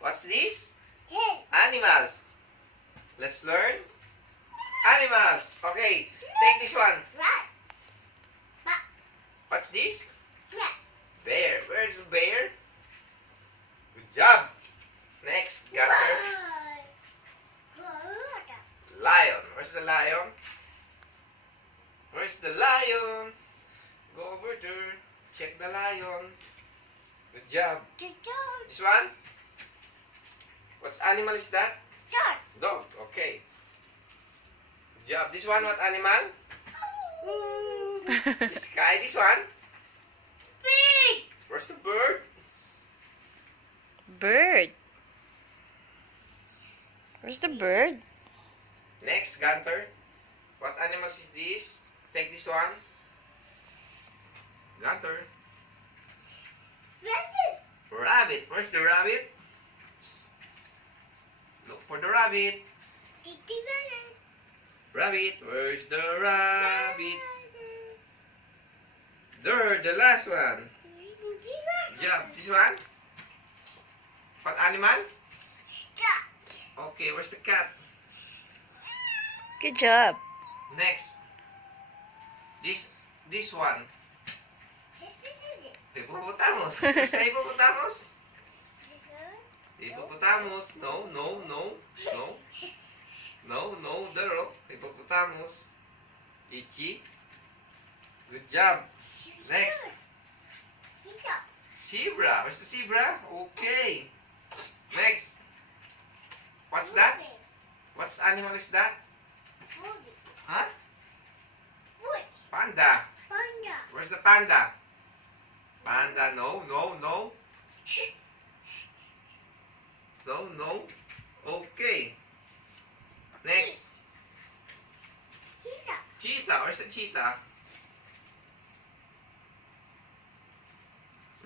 What's this? Ten. Animals. Let's learn animals. Okay, take this one. Rat. What's this? Rat. Bear. Where's the bear? Good job. Next, gander. Lion. Where's the lion? Where's the lion? Go over there. Check the lion. Good job. This one? What's animal is that? Dog. Okay. Good job. This one, what animal? Sky. This one? Pig. Where's the bird? Bird. Where's the bird? Next, Gunter. What animals is this? Take this one. Gunter. Rabbit. Rabbit. Where's the rabbit? Look for the rabbit. Rabbit. Where's the rabbit? There, the last one. Yeah, this one? What animal? Okay, where's the cat? Good job. Next. This one. Hippopotamus. Where's the hippopotamus? Hippopotamus. No. No, there. Hippopotamus. Itchy. Good job. Next. Zebra. Where's the zebra? Okay. Next. What's that? What's animal is that? Huh? Panda. Where's the panda? Panda. No. No. Okay. Next. Cheetah. Where's the cheetah?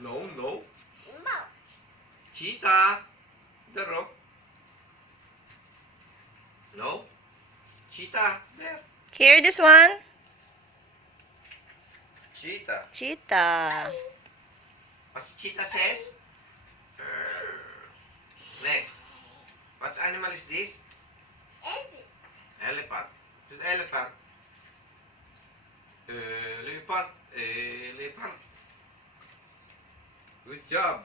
No. Cheetah. There. No. Cheetah. There. Here, this one. Cheetah. Cheetah. What's cheetah says? Next. What animal is this? Elephant. Who's elephant? Elephant. Good job.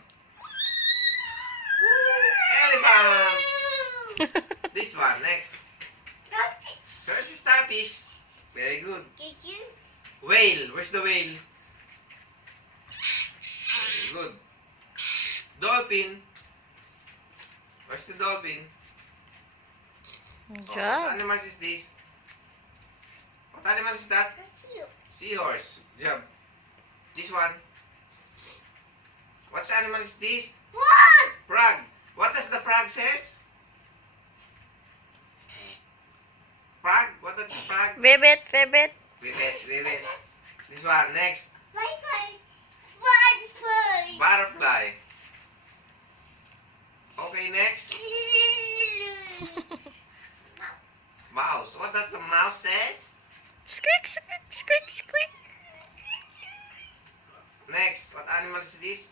Elephant. This one. Next. Where's the starfish? Very good. Whale. Where's the whale? Very good. Dolphin. Where's the dolphin? Good What job. animal is this? What animal is that? Seahorse. Good job. This one. What animal is this? Frog. What does the frog says? Frog? What does the frog? Ribbit. Ribbit. This one. Next. Butterfly. Okay, next. Mouse. What does the mouse says? Squeak. Next. What animal is this?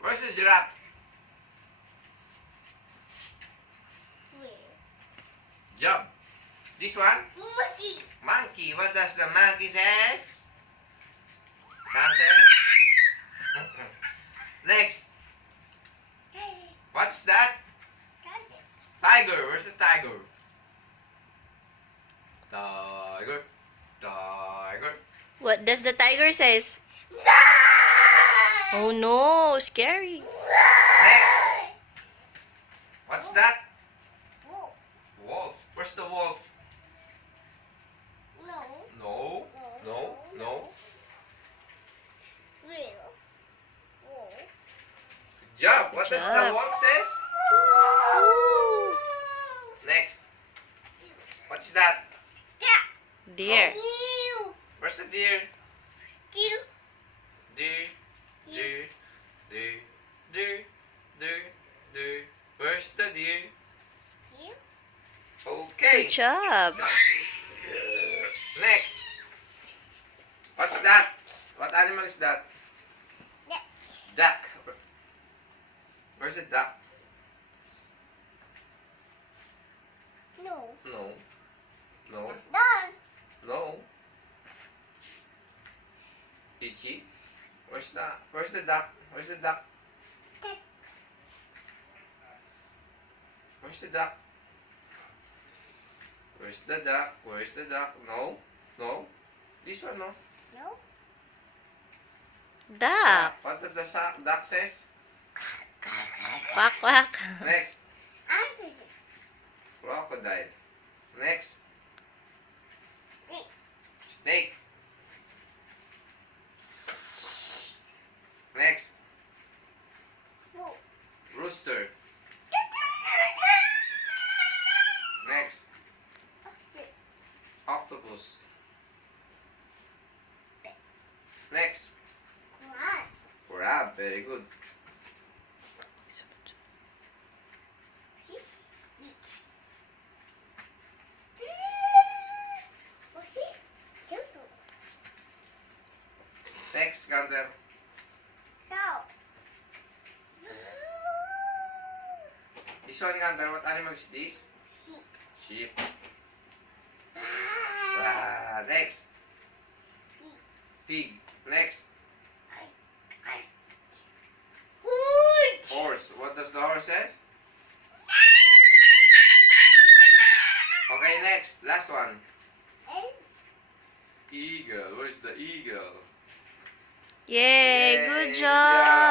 Where's the giraffe? Job. This one? Monkey. What does the monkey says? Counter. Next. What's that? Tiger. Where's the tiger? Tiger. What does the tiger says? Oh no, scary. Next. What's that? Wolf. Where's the wolf? No. Good job. What does the job. wolf says? Next. What's that? Deer. Where's the deer? Deer. Where's the deer? Okay. Good job. Next. What's that? What animal is that? Duck. Where's Where's the duck? No. No. No. Done. No. Ichi? Where's the duck? Where's the duck? Where's the duck? Where's the duck? Where's the duck? Where's the duck? No. No. This one, no. No. Duck. What does the duck says? Quack, quack. Next. Answer this. Crocodile. Next. Snake. Snake. Next. No. Rooster. Next. Octopus. Next. Crab. Crab. Very good. Fish. Okay. Turtle. Next, Gander. Cow. This one, Gander. What animal is this? Sheep. Sheep. Next. Pig. Next. Good. Horse. What does the horse says? Okay, next. Last one. Eagle. Where's the eagle? Yay, Yay, good good job.